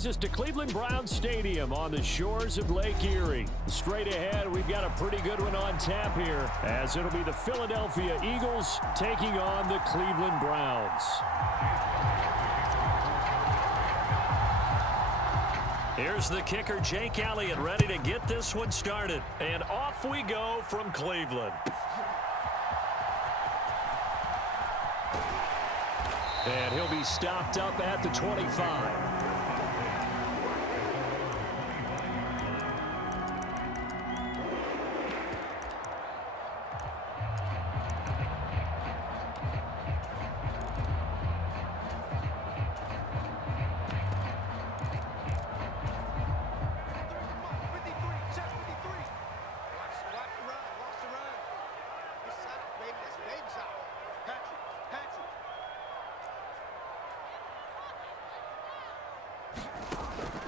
brings us to Cleveland Browns Stadium on the shores of Lake Erie. Straight ahead, we've got a pretty good one on tap here, as it'll be the Philadelphia Eagles taking on the Cleveland Browns. Here's the kicker, Jake Elliott, ready to get this one started. And off we go from Cleveland. And he'll be stopped up at the 25.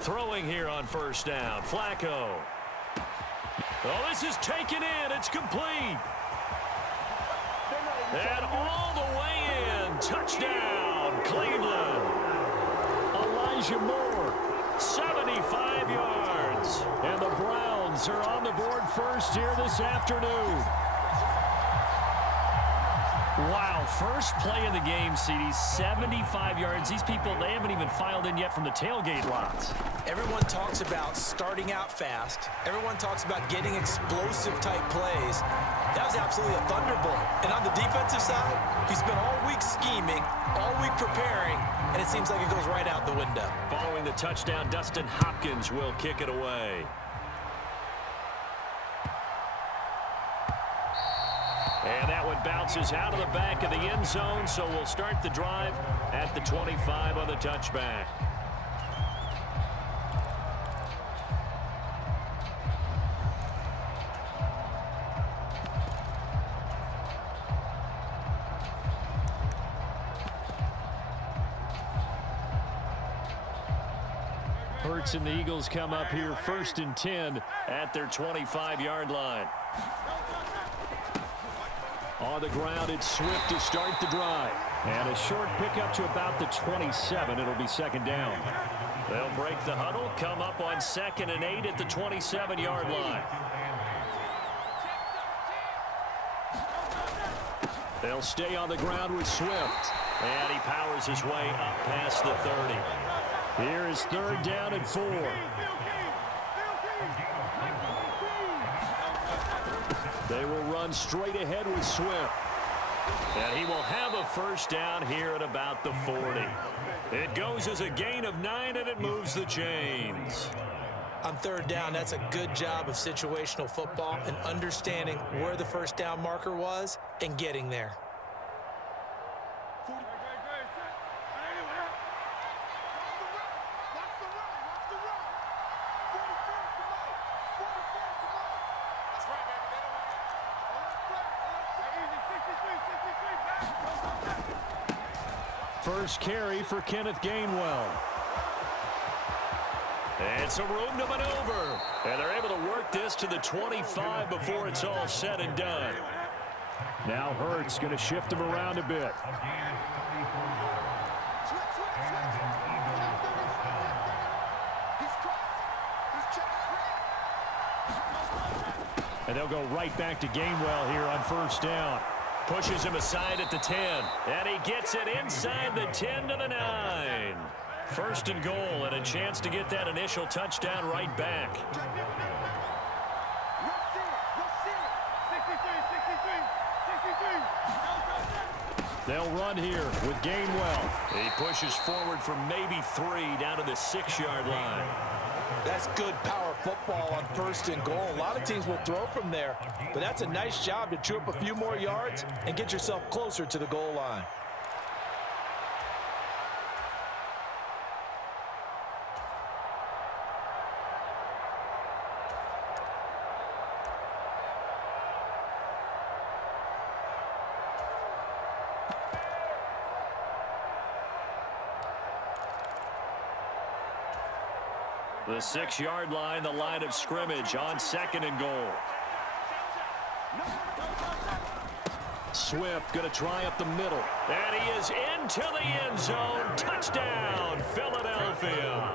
Throwing here on first down, Flacco. Oh, this is taken in. It's complete. And all the way in. Touchdown, Cleveland. Elijah Moore, 75 yards. And the Browns are on the board first here this afternoon. Wow, first play of the game, CD, 75 yards. These people, they haven't even filed in yet from the tailgate lots. Everyone talks about starting out fast. Everyone talks about getting explosive-type plays. That was absolutely a thunderbolt. And on the defensive side, he spent all week scheming, all week preparing, and it seems like it goes right out the window. Following the touchdown, Dustin Hopkins will kick it away. And that one bounces out of the back of the end zone, so we'll start the drive at the 25 on the touchback. Hurts and the Eagles come up here 1st and 10 at their 25-yard line. On the ground, it's Swift to start the drive. And a short pickup to about the 27. It'll be second down. They'll break the huddle, come up on 2nd and 8 at the 27-yard line. They'll stay on the ground with Swift. And he powers his way up past the 30. Here is 3rd down and 4. They will run straight ahead with Swift. And he will have a first down here at about the 40. It goes as a gain of 9, and it moves the chains. On 3rd down, that's a good job of situational football and understanding where the first down marker was and getting there. First carry for Kenneth Gainwell. And some room to maneuver. And they're able to work this to the 25 before it's all said and done. Now Hurts going to shift him around a bit. And they'll go right back to Gainwell here on first down. Pushes him aside at the 10. And he gets it inside the 10 to the 9. 1st and goal, and a chance to get that initial touchdown right back. They'll run here with Gainwell. He pushes forward for maybe 3 down to the 6-yard line. That's good power football on 1st and goal. A lot of teams will throw from there, but that's a nice job to chew up a few more yards and get yourself closer to the goal line. The 6-yard line, the line of scrimmage on 2nd and goal. Swift going to try up the middle. And he is into the end zone. Touchdown, Philadelphia.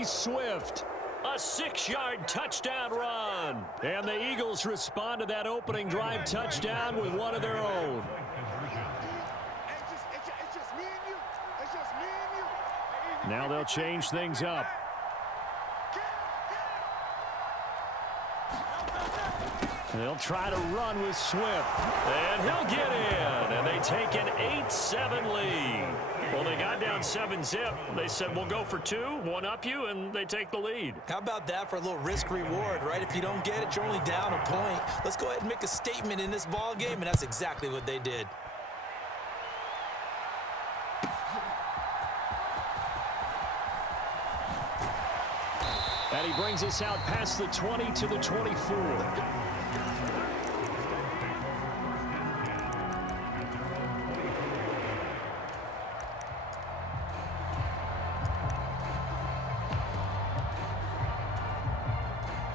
DeAndre Swift. A 6-yard touchdown run. And the Eagles respond to that opening drive touchdown with one of their own. Now they'll change things up. They'll try to run with Swift. And he'll get in. And they take an 8-7 lead. Well, they got down 7-zip. They said, we'll go for 2, one up you, and they take the lead. How about that for a little risk-reward, right? If you don't get it, you're only down a point. Let's go ahead and make a statement in this ball game, and that's exactly what they did. And he brings us out past the 20 to the 24.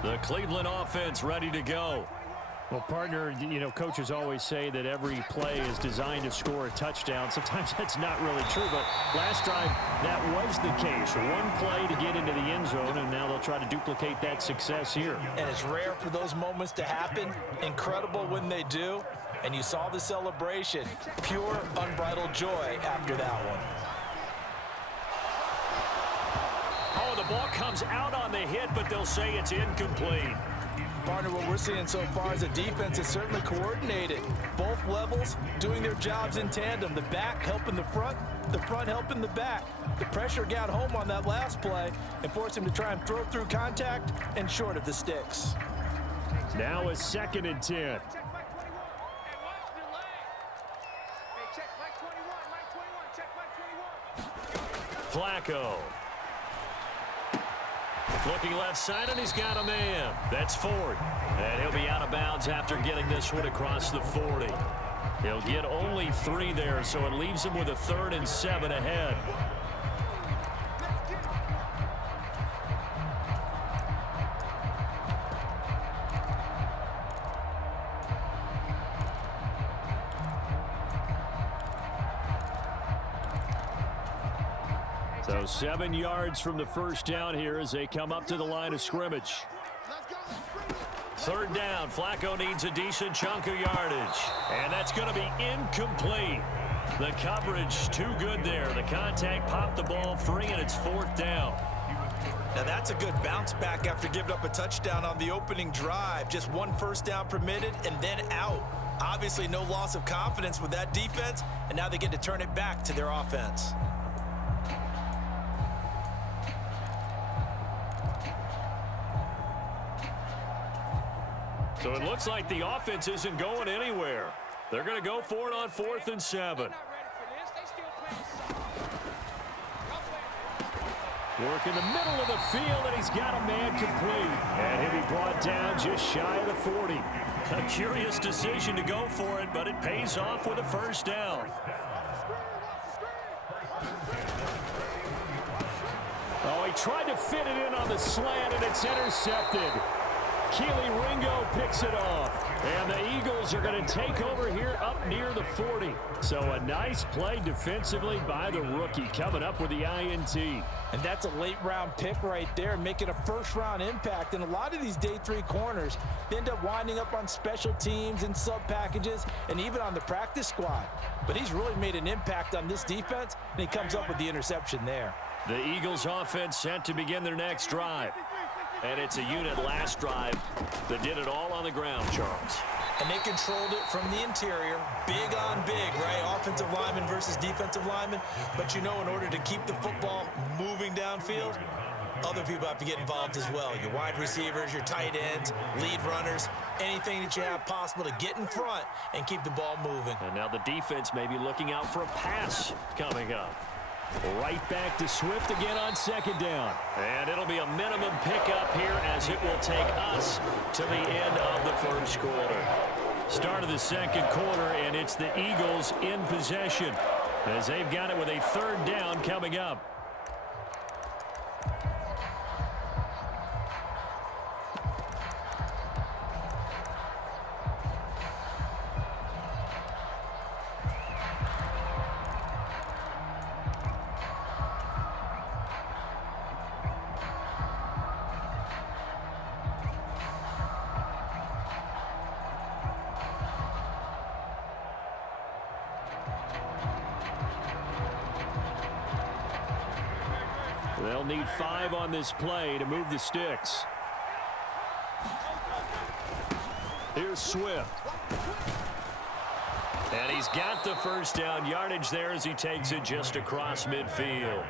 The Cleveland offense ready to go. Well, partner, you know, coaches always say that every play is designed to score a touchdown. Sometimes that's not really true, but last drive, that was the case. One play to get into the end zone, and now they'll try to duplicate that success here. And it's rare for those moments to happen. Incredible when they do. And you saw the celebration. Pure, unbridled joy after that one. Oh, the ball comes out on the hit, but they'll say it's incomplete. Partner, what we're seeing so far is a defense is certainly coordinated. Both levels doing their jobs in tandem. The back helping the front helping the back. The pressure got home on that last play and forced him to try and throw through contact and short of the sticks. Now a 2nd and 10. Flacco. Looking left side, and he's got a man. That's Ford. And he'll be out of bounds after getting this one across the 40. He'll get only 3 there, so it leaves him with a 3rd and 7 ahead. So 7 yards from the first down here as they come up to the line of scrimmage. 3rd down. Flacco needs a decent chunk of yardage. And that's going to be incomplete. The coverage too good there. The contact popped the ball free, and it's 4th down. Now that's a good bounce back after giving up a touchdown on the opening drive. Just 1 first down permitted and then out. Obviously no loss of confidence with that defense, and now they get to turn it back to their offense. So it looks like the offense isn't going anywhere. They're going to go for it on 4th and 7. Work in the middle of the field, and he's got a man complete. And he'll be brought down just shy of the 40. A curious decision to go for it, but it pays off with a first down. Oh, he tried to fit it in on the slant, and it's intercepted. Keely Ringo picks it off. And the Eagles are going to take over here up near the 40. So a nice play defensively by the rookie coming up with the INT. And that's a late-round pick right there, making a first-round impact. And a lot of these day 3 corners end up winding up on special teams and sub-packages and even on the practice squad. But he's really made an impact on this defense, and he comes up with the interception there. The Eagles offense set to begin their next drive. And it's a unit last drive that did it all on the ground, Charles. And they controlled it from the interior, big on big, right? Offensive lineman versus defensive lineman. But you know, in order to keep the football moving downfield, other people have to get involved as well. Your wide receivers, your tight ends, lead runners, anything that you have possible to get in front and keep the ball moving. And now the defense may be looking out for a pass coming up. Right back to Swift again on 2nd down. And it'll be a minimum pickup here as it will take us to the end of the first quarter. Start of the 2nd quarter, and it's the Eagles in possession as they've got it with a 3rd down coming up. They'll need 5 on this play to move the sticks. Here's Swift. And he's got the first down yardage there as he takes it just across midfield.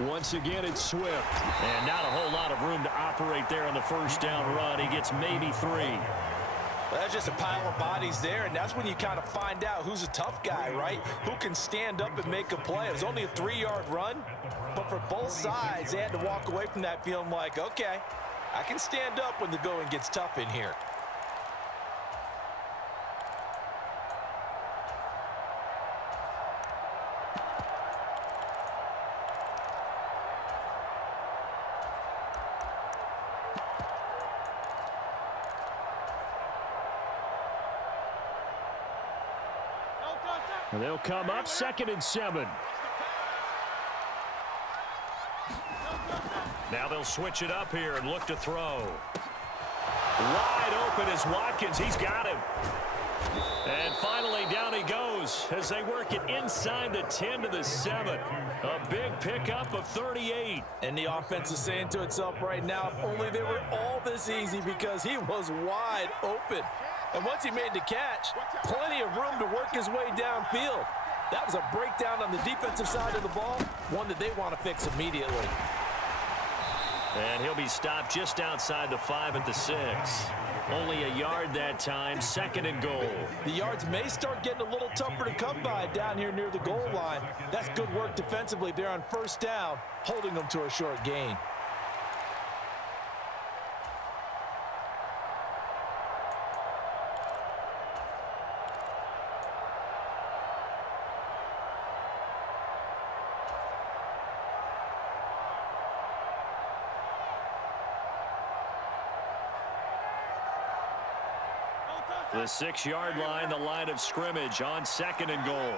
Once again, it's Swift. And not a whole lot of room to operate there on the first down run. He gets maybe 3. Well, that's just a pile of bodies there, and that's when you kind of find out who's a tough guy, right? Who can stand up and make a play. It was only a 3-yard run, but for both sides, they had to walk away from that feeling like, okay, I can stand up when the going gets tough in here. They'll come up 2nd and 7. Now they'll switch it up here and look to throw. Wide open is Watkins. He's got him. And finally down he goes as they work it inside the 10 to the 7. A big pickup of 38. And the offense is saying to itself right now, if only they were all this easy, because he was wide open. And once he made the catch, plenty of room to work his way downfield. That was a breakdown on the defensive side of the ball, one that they want to fix immediately. And he'll be stopped just outside the 5 at the 6. Only a yard that time, 2nd and goal. The yards may start getting a little tougher to come by down here near the goal line. That's good work defensively there on first down, holding them to a short gain. The 6-yard line, the line of scrimmage on 2nd and goal.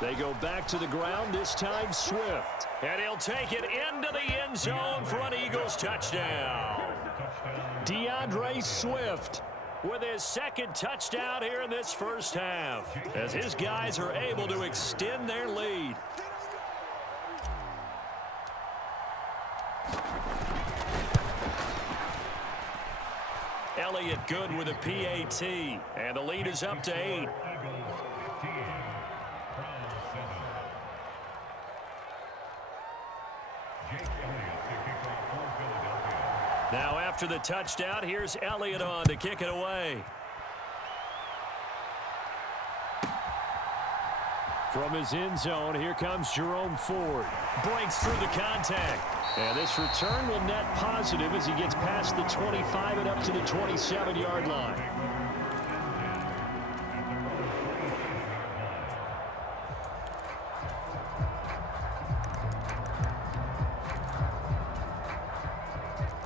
They go back to the ground, this time Swift. And he'll take it into the end zone for an Eagles touchdown. DeAndre Swift with his 2nd touchdown here in this first half, as his guys are able to extend their lead. Elliott good with a PAT, and the lead is up to 8. Now after the touchdown, here's Elliott on to kick it away. From his end zone, here comes Jerome Ford. Breaks through the contact. And this return will net positive as he gets past the 25 and up to the 27-yard line.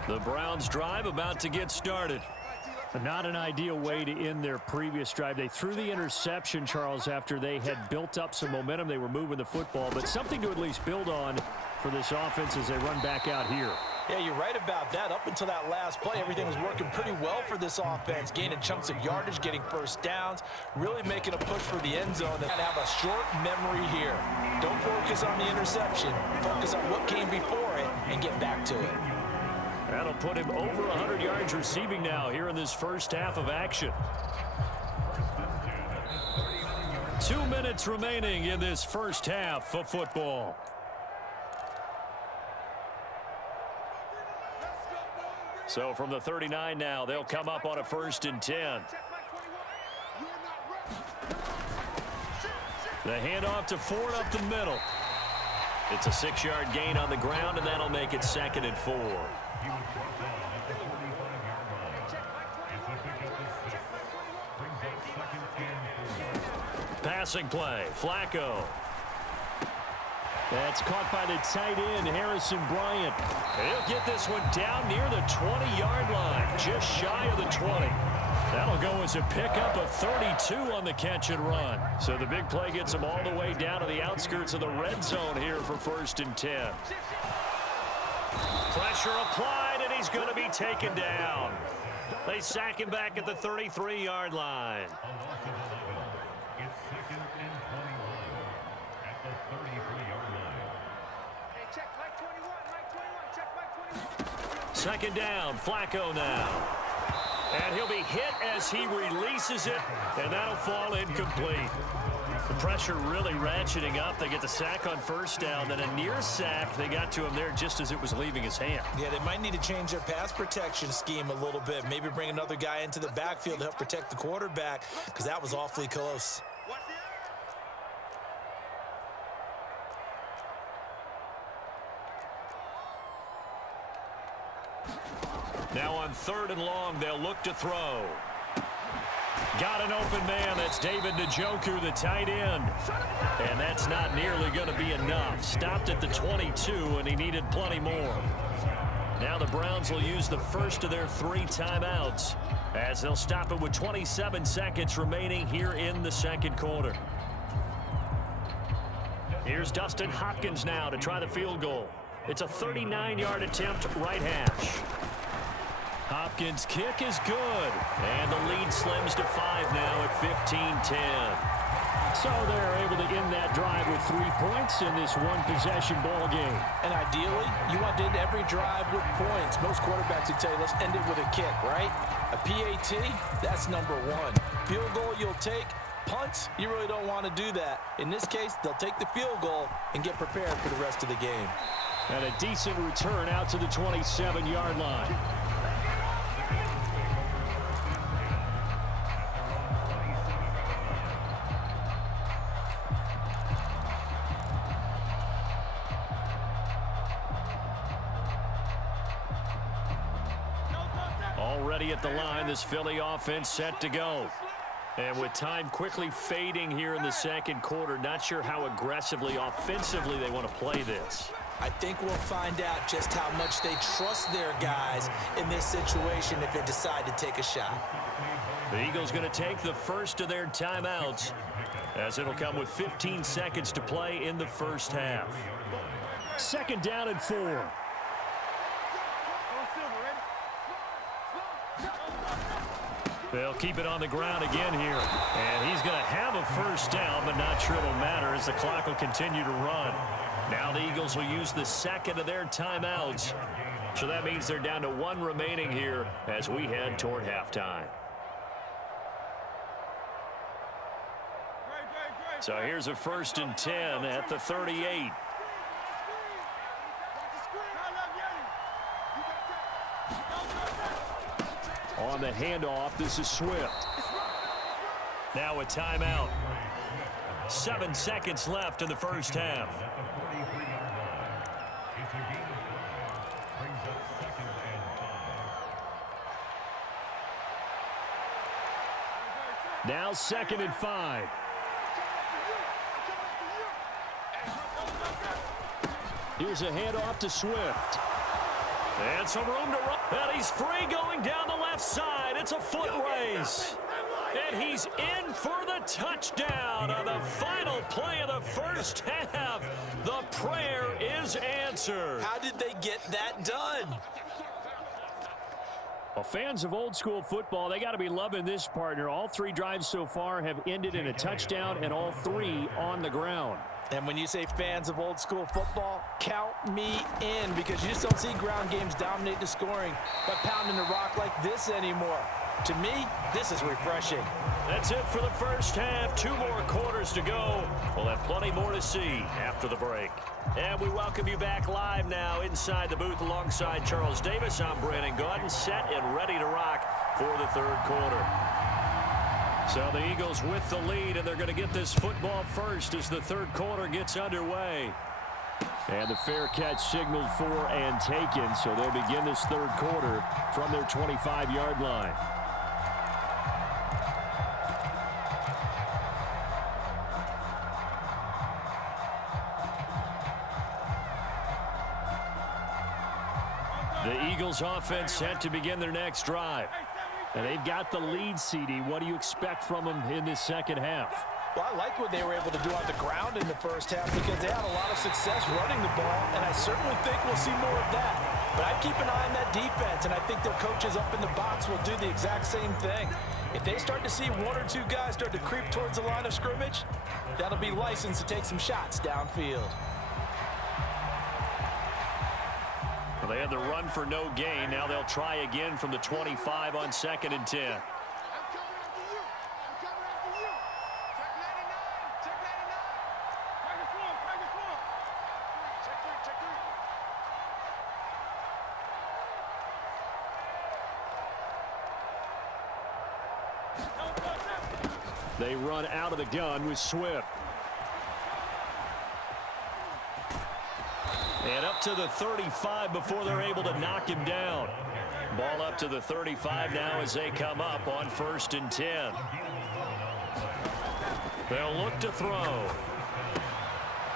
The Browns drive about to get started. Not an ideal way to end their previous drive. They threw the interception, Charles, after they had built up some momentum. They were moving the football, but something to at least build on for this offense as they run back out here. Yeah, you're right about that. Up until that last play, everything was working pretty well for this offense, gaining chunks of yardage, getting first downs, really making a push for the end zone. They have a short memory here. Don't focus on the interception. Focus on what came before it and get back to it. That'll put him over 100 yards receiving now here in this first half of action. 2 minutes remaining in this first half of football. So from the 39 now, they'll come up on a 1st and 10. The handoff to Ford up the middle. It's a 6-yard gain on the ground, and that'll make it 2nd and 4. Passing play, Flacco. That's caught by the tight end, Harrison Bryant. He'll get this one down near the 20-yard line, just shy of the 20. That'll go as a pickup of 32 on the catch and run. So the big play gets them all the way down to the outskirts of the red zone here for 1st and 10. Pressure Pressure applied, and he's going to be taken down. They sack him back at the 33-yard line. It's 2nd and 21 at the 33-yard line. Hey, check Mike 21, check Mike 21. Second down, Flacco now. And he'll be hit as he releases it, and that'll fall incomplete. The pressure really ratcheting up. They get the sack on first down, then a near sack. They got to him there just as it was leaving his hand. Yeah, they might need to change their pass protection scheme a little bit. Maybe bring another guy into the backfield to help protect the quarterback, because that was awfully close. Now on 3rd and long, they'll look to throw. Got an open man. That's David Njoku, the tight end. And that's not nearly going to be enough. Stopped at the 22, and he needed plenty more. Now the Browns will use the first of their 3 timeouts as they'll stop it with 27 seconds remaining here in the second quarter. Here's Dustin Hopkins now to try the field goal. It's a 39-yard attempt, right hash. Hopkins' kick is good, and the lead slims to 5 now at 15-10. So they're able to end that drive with 3 points in this one-possession ball game. And ideally, you want to end every drive with points. Most quarterbacks would tell you, let's end it with a kick, right? A PAT, that's number 1. Field goal you'll take. Punts, you really don't want to do that. In this case, they'll take the field goal and get prepared for the rest of the game. And a decent return out to the 27-yard line. Already at the line, this Philly offense set to go. And with time quickly fading here in the second quarter, not sure how aggressively, offensively they want to play this. I think we'll find out just how much they trust their guys in this situation if they decide to take a shot. The Eagles going to take the first of their timeouts as it'll come with 15 seconds to play in the first half. Second down and 4. They'll keep it on the ground again here. And he's going to have a first down, but not sure it'll matter as the clock will continue to run. Now the Eagles will use the second of their timeouts. So that means they're down to 1 remaining here as we head toward halftime. So here's a 1st and 10 at the 38. On the handoff, this is Swift. Now a timeout. 7 seconds left in the first half. Now 2nd and 5. Here's a handoff to Swift. And some room to run. And he's free going down the left side. It's a foot race. And he's in for the touchdown on the final play of the first half. The prayer is answered. How did they get that done? Well, fans of old school football, they got to be loving this partner. All 3 drives so far have ended in a touchdown, and all 3 on the ground. And when you say fans of old school football, count me in, because you just don't see ground games dominate the scoring by pounding the rock like this anymore. To me, this is refreshing. That's it for the first half. 2 more quarters to go. We'll have plenty more to see after the break. And we welcome you back live now inside the booth alongside Charles Davis. I'm Brandon Gaudin, set and ready to rock for the 3rd quarter. So the Eagles with the lead, and they're going to get this football first as the 3rd quarter gets underway. And the fair catch signaled for and taken, so they'll begin this 3rd quarter from their 25-yard line. The Eagles offense set to begin their next drive. And they've got the lead, CD. What do you expect from them in this second half? Well, I like what they were able to do on the ground in the first half because they had a lot of success running the ball, and I certainly think we'll see more of that. But I'd keep an eye on that defense, and I think their coaches up in the box will do the exact same thing. If they start to see one or two guys start to creep towards the line of scrimmage, that'll be license to take some shots downfield. Well, they had the run for no gain. Now they'll try again from the 25 on 2nd and 10. I'm coming after you. I'm coming after you. Check 99. Check 99. Practice form. Practice form. Check 3. Check 3. They run out of the gun with Swift. And up to the 35 before they're able to knock him down. Ball up to the 35 now as they come up on 1st and 10. They'll look to throw.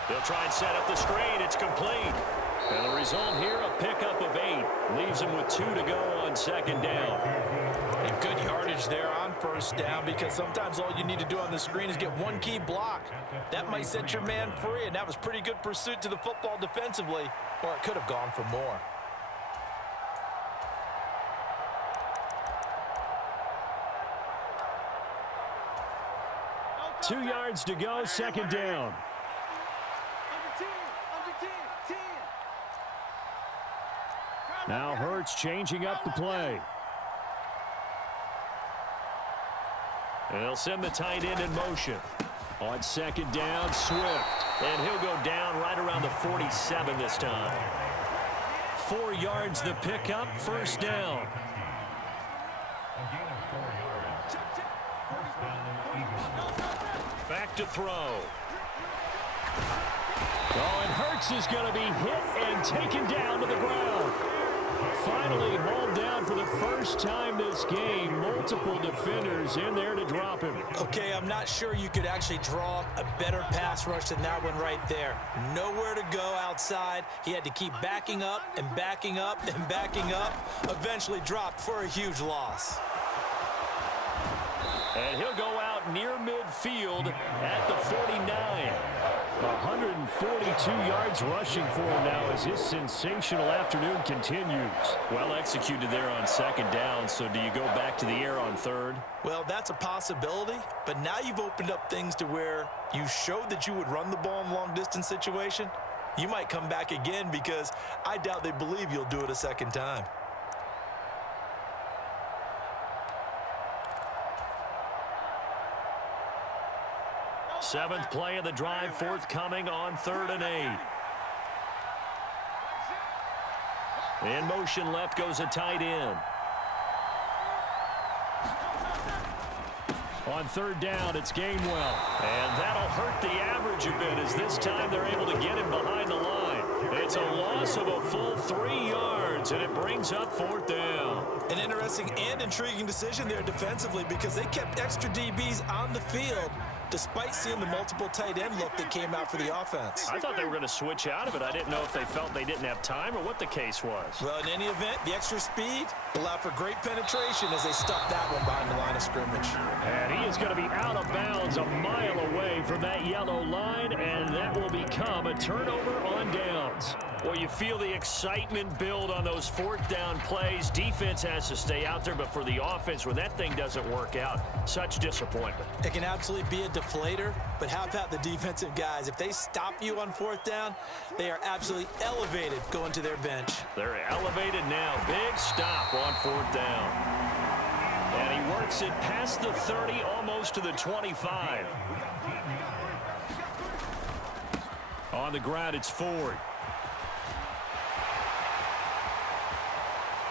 They'll try and set up the screen. It's complete. And the result here, a pickup of 8. Leaves them with 2 to go on 2nd down. And good yardage there on 1st down, because sometimes all you need to do on the screen is get one key block. That might set your man free, and that was pretty good pursuit to the football defensively, or it could have gone for more. Two yards to go, 2nd down. Under 10. Under 10. 10. Now Hurts changing up the play. And they'll send the tight end in motion. On 2nd down, Swift. And he'll go down right around the 47 this time. 4 yards the pickup, 1st down. Back to throw. Oh, and Hurts is going to be hit and taken down to the ground. Finally hauled down for the first time this game. Multiple defenders in there to drop him. Okay, I'm not sure you could actually draw a better pass rush than that one right there. Nowhere to go outside. He had to keep backing up and backing up and backing up. Eventually dropped for a huge loss. And he'll go out near midfield at the 49. 142 yards rushing for him now as his sensational afternoon continues. Well executed there on 2nd down, so do you go back to the air on 3rd? Well, that's a possibility, but now you've opened up things to where you showed that you would run the ball in long-distance situation. You might come back again, because I doubt they believe you'll do it a second time. Seventh play of the drive forthcoming on 3rd and 8. In motion left goes a tight end. On 3rd down, it's Gainwell. And that'll hurt the average a bit as this time they're able to get him behind the line. It's a loss of a full 3 yards, and it brings up 4th down. An interesting and intriguing decision there defensively, because they kept extra DBs on the field despite seeing the multiple tight end look that came out for the offense. I thought they were going to switch out of it. I didn't know if they felt they didn't have time or what the case was. Well, in any event, the extra speed allowed for great penetration as they stuffed that one behind the line of scrimmage. And he is going to be out of bounds a mile away from that yellow line, and that will become a turnover on downs. Well, you feel the excitement build on those 4th down plays. Defense has to stay out there, but for the offense, when that thing doesn't work out, such disappointment. It can absolutely be a deflator, but how about the defensive guys? If they stop you on 4th down, they are absolutely elevated going to their bench. They're elevated now. Big stop on 4th down. And he works it past the 30, almost to the 25. On the ground, it's Ford.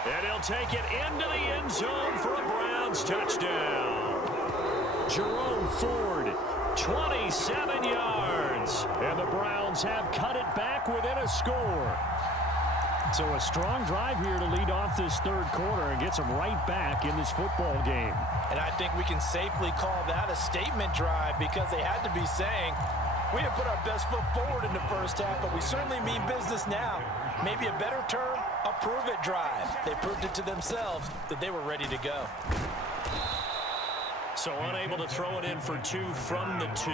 And he'll take it into the end zone for a Browns touchdown. Jerome Ford, 27 yards. And the Browns have cut it back within a score. So a strong drive here to lead off this 3rd quarter and gets them right back in this football game. And I think we can safely call that a statement drive, because they had to be saying, we didn't put our best foot forward in the 1st half, but we certainly mean business now. Maybe a better term, a prove-it drive. They proved it to themselves that they were ready to go. So unable to throw it in for 2 from the 2.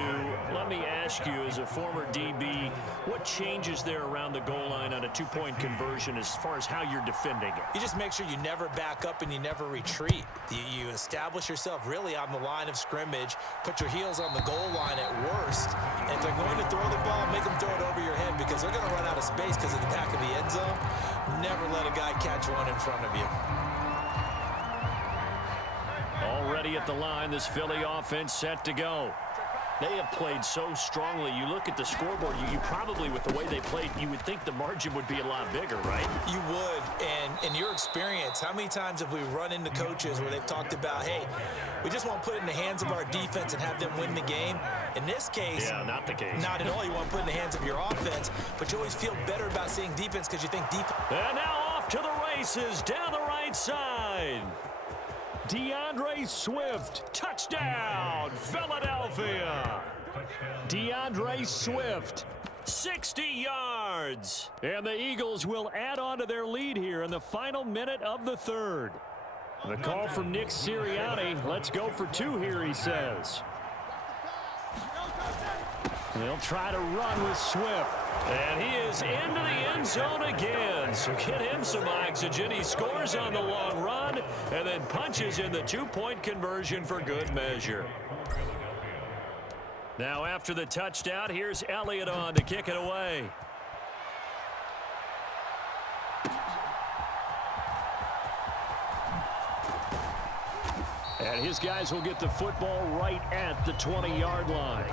Let me ask you, as a former DB, what changes there around the goal line on a 2-point conversion as far as how you're defending it? You just make sure you never back up and you never retreat. You establish yourself really on the line of scrimmage, put your heels on the goal line at worst, and if they're going to throw the ball, make them throw it over your head because they're going to run out of space because of the back of the end zone. Never let a guy catch one in front of you. Already at the line, this Philly offense set to go. They have played so strongly. You look at the scoreboard, you probably, with the way they played, you would think the margin would be a lot bigger, right? You would, and in your experience, how many times have we run into coaches where they've talked about, hey, we just want to put it in the hands of our defense and have them win the game? In this case, yeah, not the case. Not at all. You want to put it in the hands of your offense, but you always feel better about seeing defense because you think defense. And now off to the races down the right side. DeAndre Swift, touchdown, Philadelphia. DeAndre Swift, 60 yards. And the Eagles will add on to their lead here in the final minute of the third. The call from Nick Sirianni. Let's go for 2 here, he says. They'll try to run with Swift. And he is into the end zone again. So get him some oxygen. He scores on the long run and then punches in the 2-point conversion for good measure. Now after the touchdown, here's Elliott on to kick it away. And his guys will get the football right at the 20-yard line.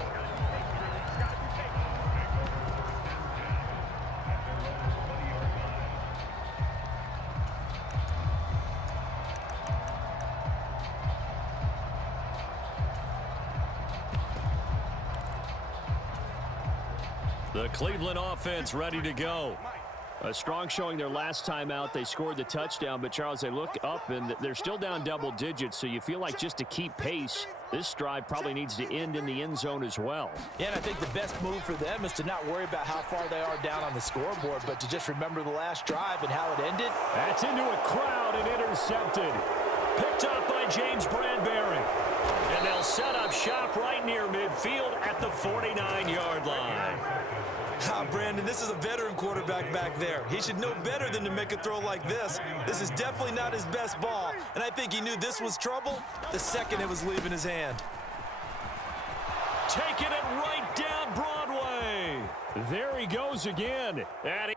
The Cleveland offense ready to go. A strong showing their last time out. They scored the touchdown, but Charles, they look up and they're still down double digits, so you feel like just to keep pace, this drive probably needs to end in the end zone as well. Yeah, and I think the best move for them is to not worry about how far they are down on the scoreboard, but to just remember the last drive and how it ended. That's into a crowd and intercepted. Picked up by James Bradbury. And they'll set up shop right near midfield at the 49-yard line. Brandon, this is a veteran quarterback back there. He should know better than to make a throw like this. This is definitely not his best ball, and I think he knew this was trouble the second it was leaving his hand. Taking it right down Broadway. There he goes again. And